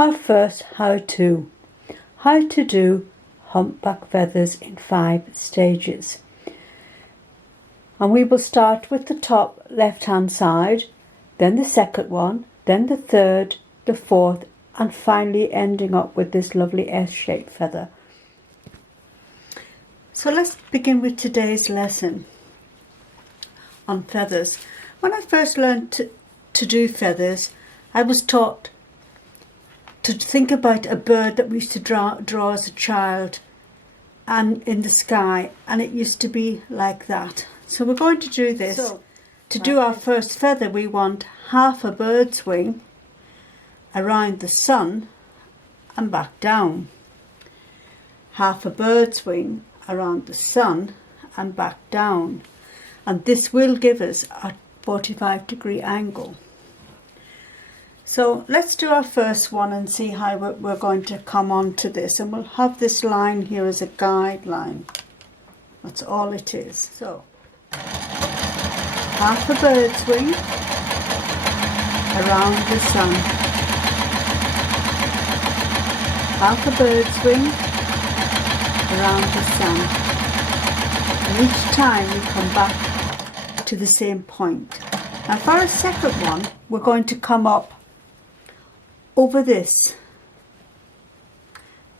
Our first how-to. How to do humpback feathers in 5 stages. And we will start with the top left hand side, then the second one, then the third, the fourth, and finally ending up with this lovely S-shaped feather. So let's begin with today's lesson on feathers. When I first learned to do feathers, I was taught to think about a bird that we used to draw as a child and in the sky, and it used to be like that. So we're going to do this. To do our first feather, we want half a bird's wing around the sun and back down. Half a bird's wing around the sun and back down. And this will give us a 45-degree angle. So let's do our first one and see how we're going to come on to this. And we'll have this line here as a guideline. That's all it is. So half a bird's wing around the sun. Half a bird's wing around the sun. And each time we come back to the same point. Now for our second one, we're going to come up over this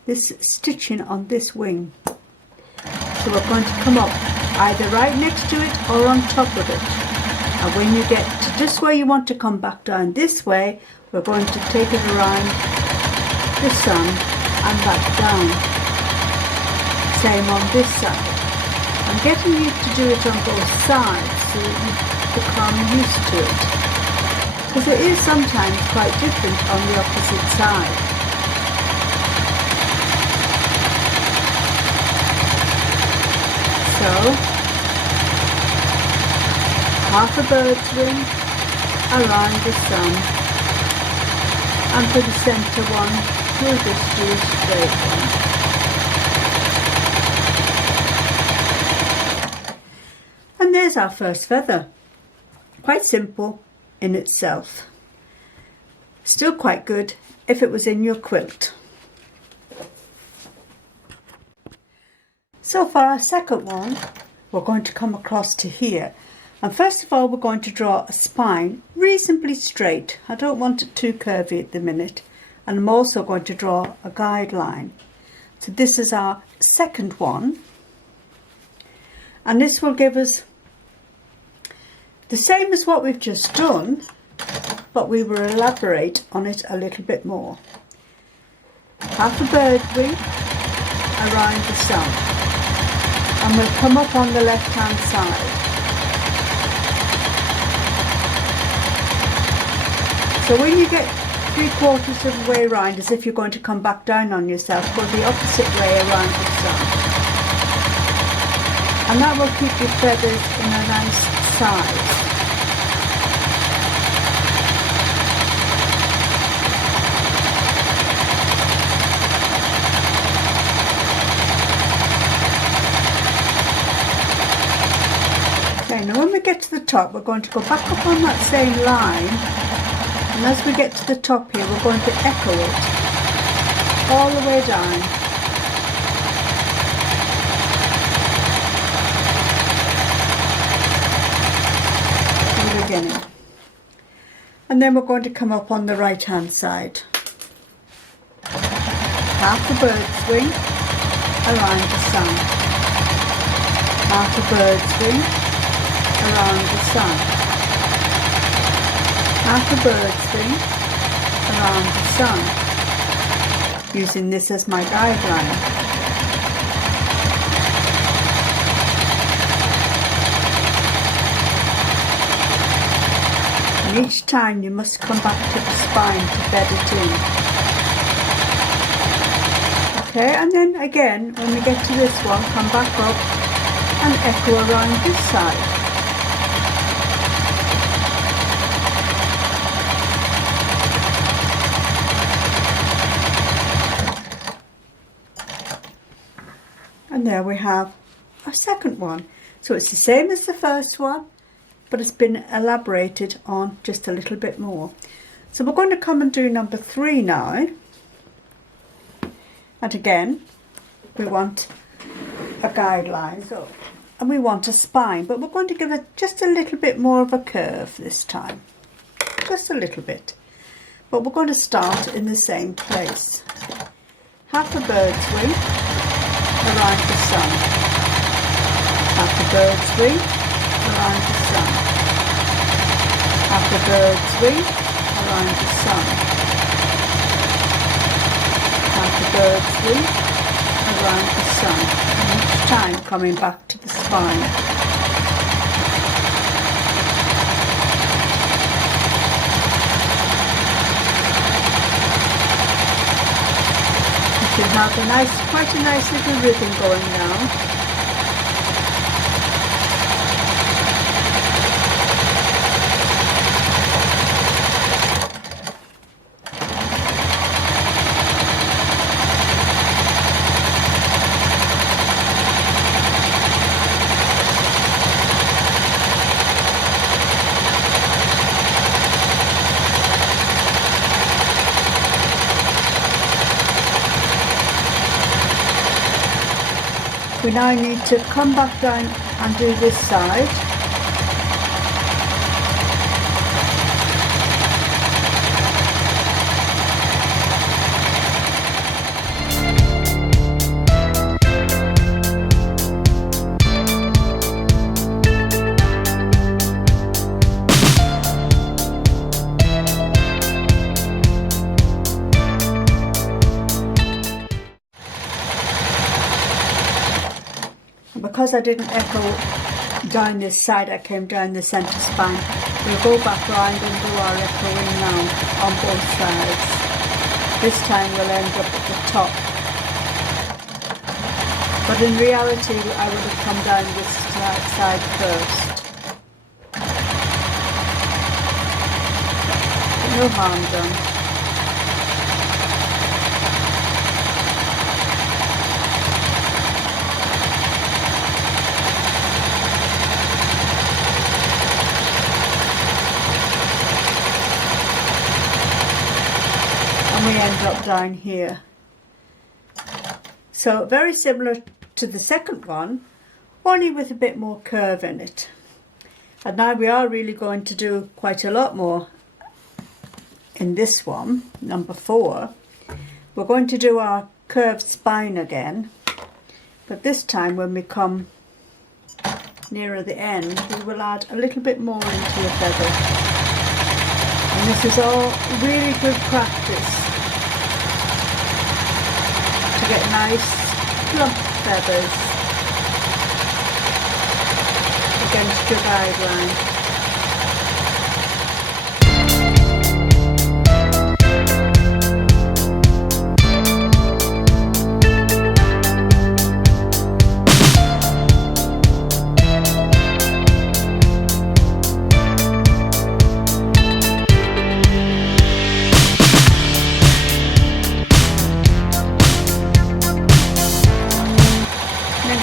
stitching on this wing. So we're going to come up either right next to it or on top of it. And when you get to just where you want to come back down this way, we're going to take it around the sun and back down. Same on this side. I'm getting you to do it on both sides so that you become used to it, because it is sometimes quite different on the opposite side. So, half a bird's wing around the sun, and for the centre one, we'll just do a straight one. And there's our first feather. Quite simple in itself. Still quite good if it was in your quilt. So for our second one, we're going to come across to here. And first of all, we're going to draw a spine reasonably straight. I don't want it too curvy at the minute. And I'm also going to draw a guideline. So this is our second one. And this will give us the same as what we've just done, but we will elaborate on it a little bit more. Half a bird wing around the sun, and we'll come up on the left hand side. So when you get 3/4 of the way around, as if you're going to come back down on yourself, go the opposite way around the sun. And that will keep your feathers in a nice size. Okay, now when we get to the top, we're going to go back up on that same line, and as we get to the top here, we're going to echo it all the way down. Beginning. And then we're going to come up on the right hand side. Half a bird's wing around the sun. Half a bird's wing around the sun. Half a bird's wing around the sun. Using this as my guideline. And each time you must come back to the spine to bed it in. Okay, and then again, when we get to this one, come back up and echo around this side. And there we have our second one. So it's the same as the first one, but it's been elaborated on just a little bit more. So we're going to come and do number 3 now. And again, we want a guideline, and we want a spine, but we're going to give it just a little bit more of a curve this time. Just a little bit. But we're going to start in the same place. Half a bird's wing around the sun. Half a bird's wing around the sun. Half a bird's wing around the sun. Half a bird's wing around the sun. And each time coming back to the spine. You have quite a nice little rhythm going now. We now need to come back down and do this side. Because I didn't echo down this side, I came down the centre spine. We'll go back round and do our echoing now on both sides. This time we'll end up at the top. But in reality, I would have come down this side first. But no harm done. We end up down here. So very similar to the second one, only with a bit more curve in it. And now we are really going to do quite a lot more in this one, number 4. We're going to do our curved spine again, but this time when we come nearer the end, we will add a little bit more into your feather. And this is all really good practice to get nice plump feathers against your guideline.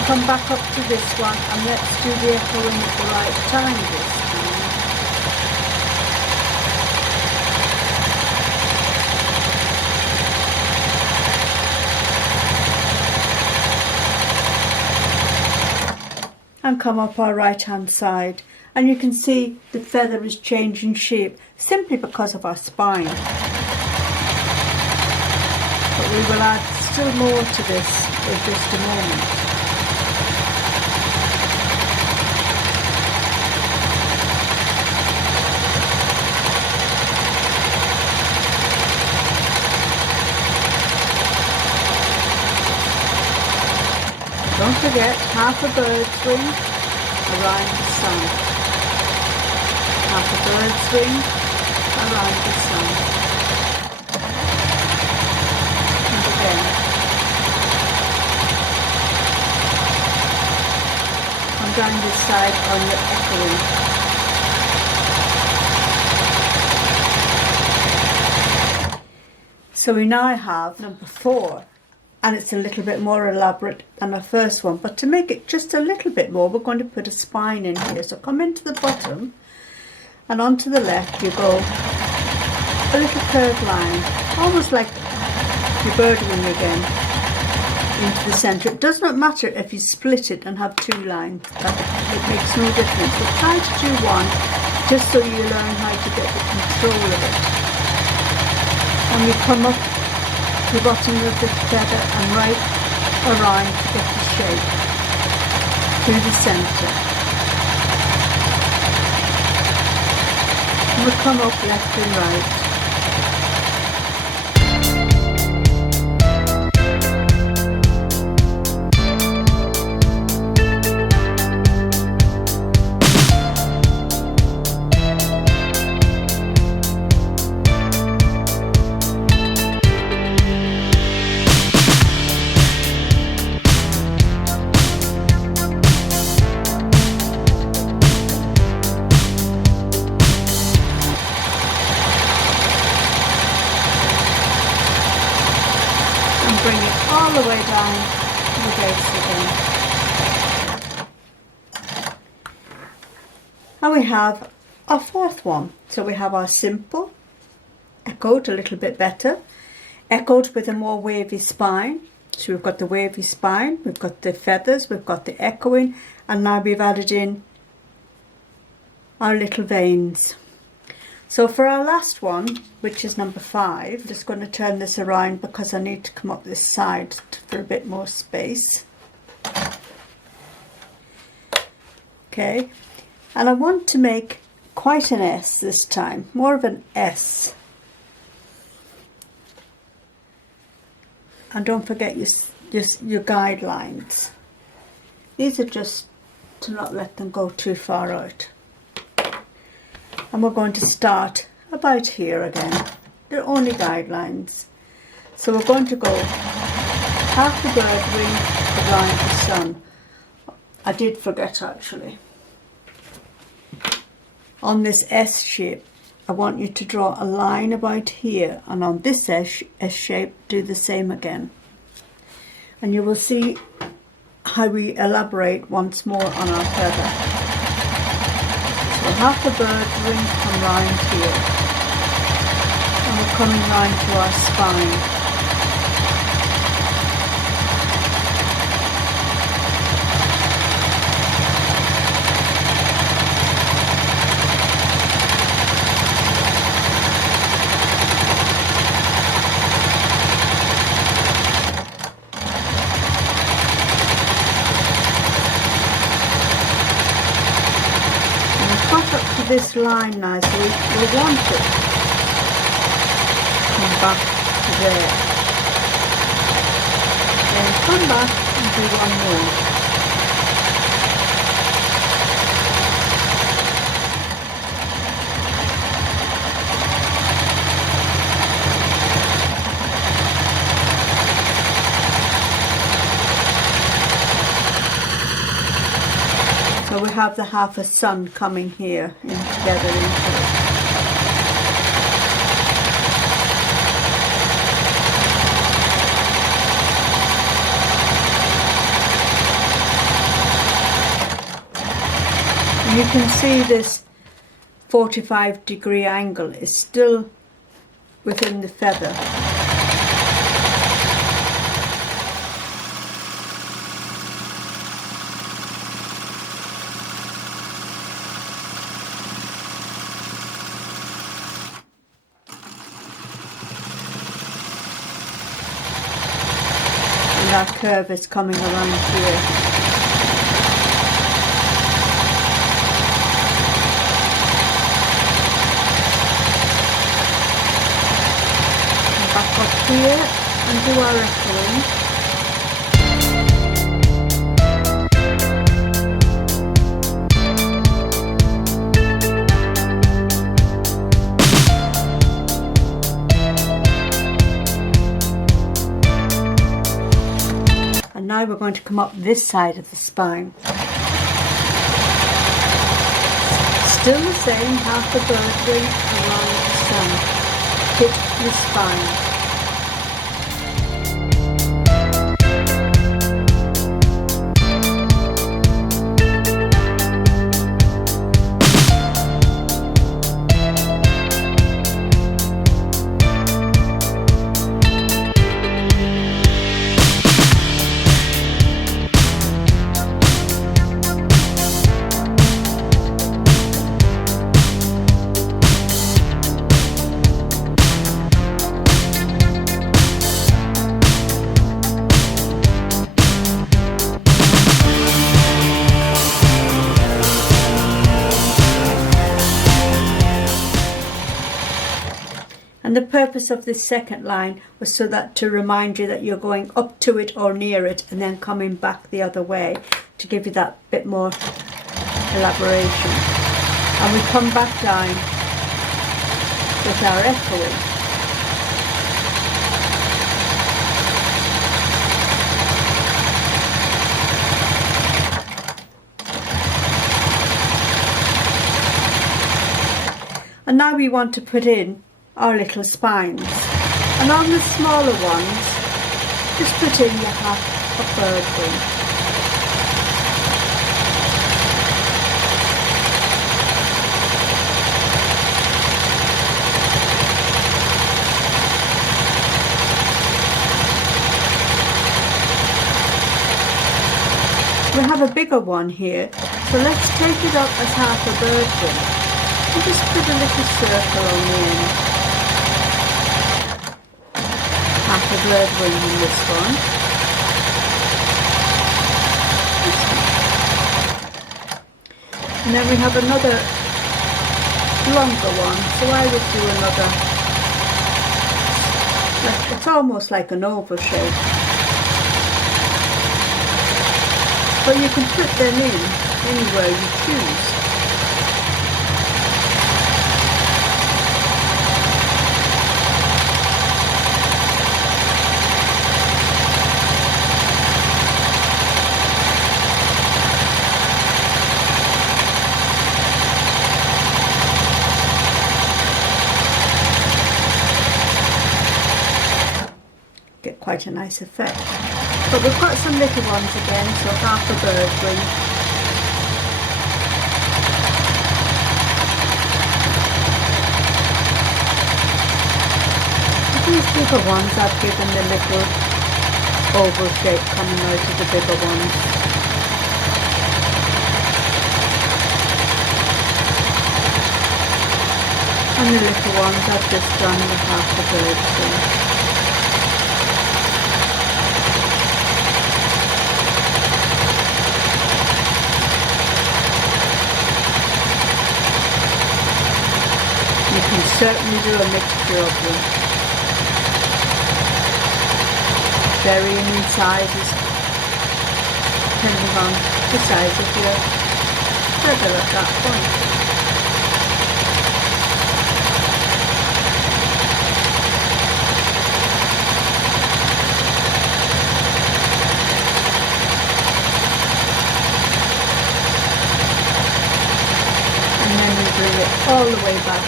Come back up to this one and let's do the echoing at the right time this time. And come up our right hand side, and you can see the feather is changing shape simply because of our spine. But we will add still more to this in just a moment. Don't forget, half a bird's wing around the sun. Half a bird's wing around the sun. And again. Come down this side on your echoing. So we now have number 4. And it's a little bit more elaborate than the first one, but to make it just a little bit more, we're going to put a spine in here. So come into the bottom and onto the left you go a little curved line, almost like your bird wing again. into the centre. It does not matter if you split it and have two lines. It makes no difference. But try to do one, just so you learn how to get the control of it. And you come up to the bottom of the feather and right around to get the shape to the centre. And we'll come up left and right. Bring it all the way down to the base again. And we have our fourth one. So we have our simple, echoed a little bit better, echoed with a more wavy spine. So we've got the wavy spine, we've got the feathers, we've got the echoing, and now we've added in our little veins. So for our last one, which is number 5, I'm just going to turn this around because I need to come up this side for a bit more space. Okay, and I want to make quite an S this time, more of an S. And don't forget your guidelines. These are just to not let them go too far out. And we're going to start about here again. They're only guidelines. So we're going to go half the bird wing around the sun. I did forget actually. On this S shape, I want you to draw a line about here, and on this S shape do the same again. And you will see how we elaborate once more on our feather. So half the bird wing come round here, and we're coming round to our spine. This line now, so we want it to come back to there. Then come back and do one more. So we have the half a sun coming here in together into it. And you can see this 45-degree angle is still within the feather. That curve is coming around here. And back up here and do our echoing. Now we're going to come up this side of the spine. Still the same, half the bird wing around the sun. Hit the spine. And the purpose of this second line was so that to remind you that you're going up to it or near it and then coming back the other way to give you that bit more elaboration. And we come back down with our echoing. And now we want to put in our little spines. And on the smaller ones, just put in the half a bird wing. We have a bigger one here, so let's take it up as half a bird wing. And just put a little circle on the end. Half a bird wing in this one. And then we have another longer one, so I would do another, it's almost like an oval shape. But you can put them in anywhere you choose. Get quite a nice effect. But we've got some little ones again, so half a bird wing. These bigger ones I've given the little oval shape coming out of the bigger ones. And the little ones I've just done with half a bird wing. You can certainly do a mixture of them, varying in sizes depending on the size of your feather at that point. And then we bring it all the way back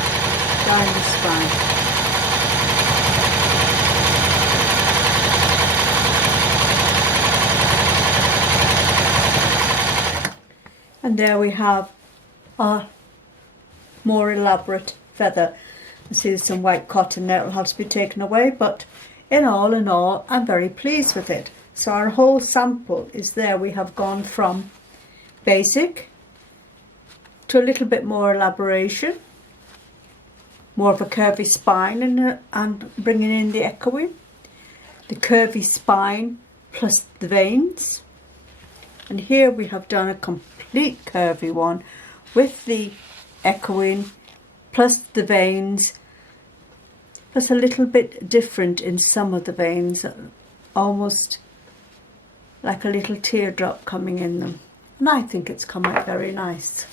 down the spine. And there we have our more elaborate feather. You see there's some white cotton there, it will have to be taken away, but in all, I'm very pleased with it. So our whole sample is there. We have gone from basic to a little bit more elaboration, more of a curvy spine and bringing in the echoing, the curvy spine plus the veins. And here we have done a complete curvy one with the echoing plus the veins, plus a little bit different in some of the veins, almost like a little teardrop coming in them. And I think it's come out very nice.